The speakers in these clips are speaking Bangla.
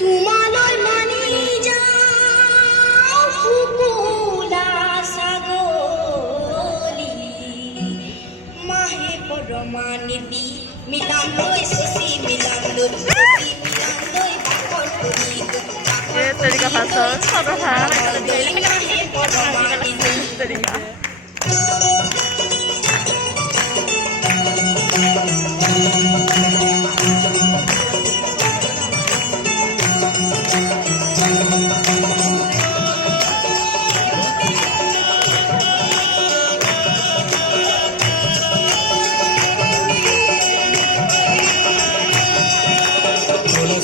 তোমালৈ মানি যাওঁ শুকুলা ছাগলী মাহে পৰমা নিবি মিলান লৈ চুচি মিলান লৈ বাকৰ তুলি tadiga pasal sabah মাহে পৰমা নিবি tadiga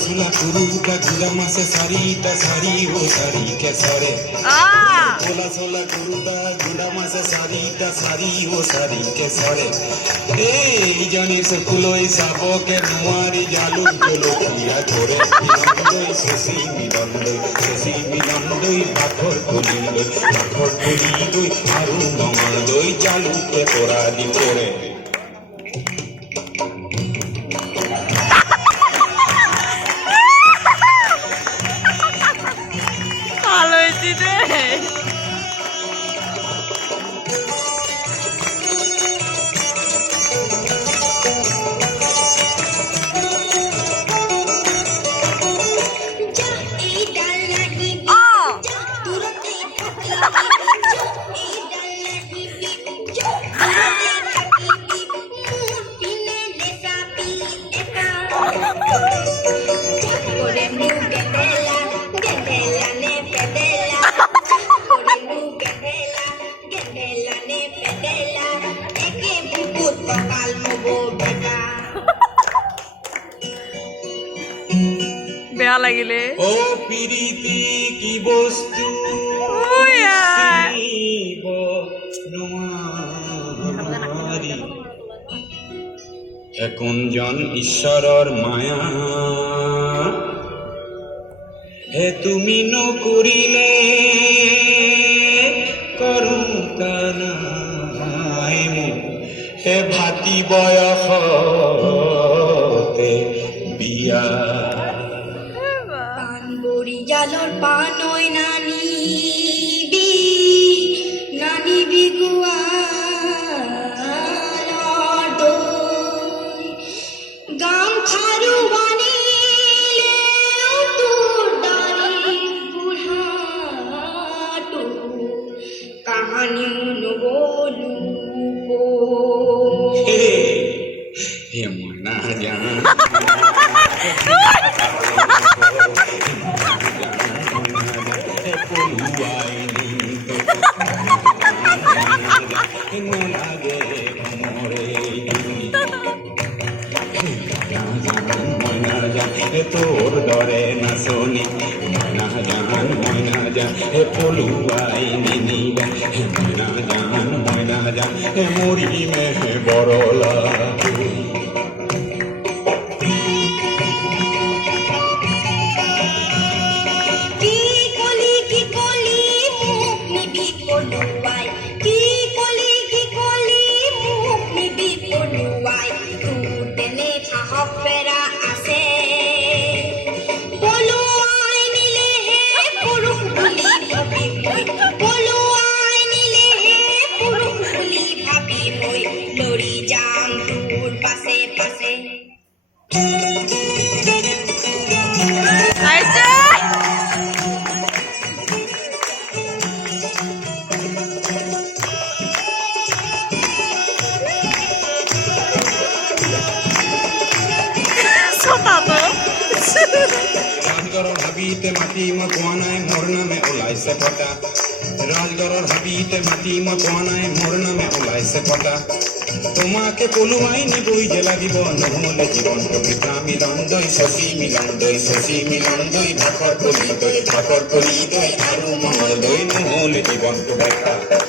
Sola kuruta gula mase sarita sari wo sari ke sare sola kuruta gula mase sarita sari wo sari ke sare ei jani se kuloi sabo ke nuari jalu kolo kiya kore milondoi sesi milondoi bakhor kuli doi aru mangal doi jalu ke pora di pore বেয়া লাগিলে ও পিরিতি কি বস্তু একুঞ্জন ঈশ্বৰৰ মায়া হে তুমি নকৰিলে কৰোতা নাই মোক হে ভাতি বয়সতে বিয়া জালৰ পানৈ নানিবি গোৱালৰ দৈ গামখাৰু বানিলে তোৰ দাড়ি বুঢ়াটো কাহানিও নগলো হে মই নাজানো তোর দরে নাচনি ময়না জান ময়না জান হে পলুয়াই নিনিবা হে ময়না জান হে মরিমে বড়লা রাজগড়ৰ হাবিতে মাতি মই কোৱা নাই মোৰ নামে ওলাইছে কটা ৰাজগড়ৰ হাবিতে মাতি মই কোৱা নাই মোৰ নামে ওলাইছে কটা তোমাকে পলুৱাই নিবই যে লাগিব নহ'লে জীৱনটো পিতা মিলন্দৈ শশী মিলন্দৈ ভাকৰ কলি দৈ আৰু মঙল দৈ নহ'লে জীৱনটো বেকাৰ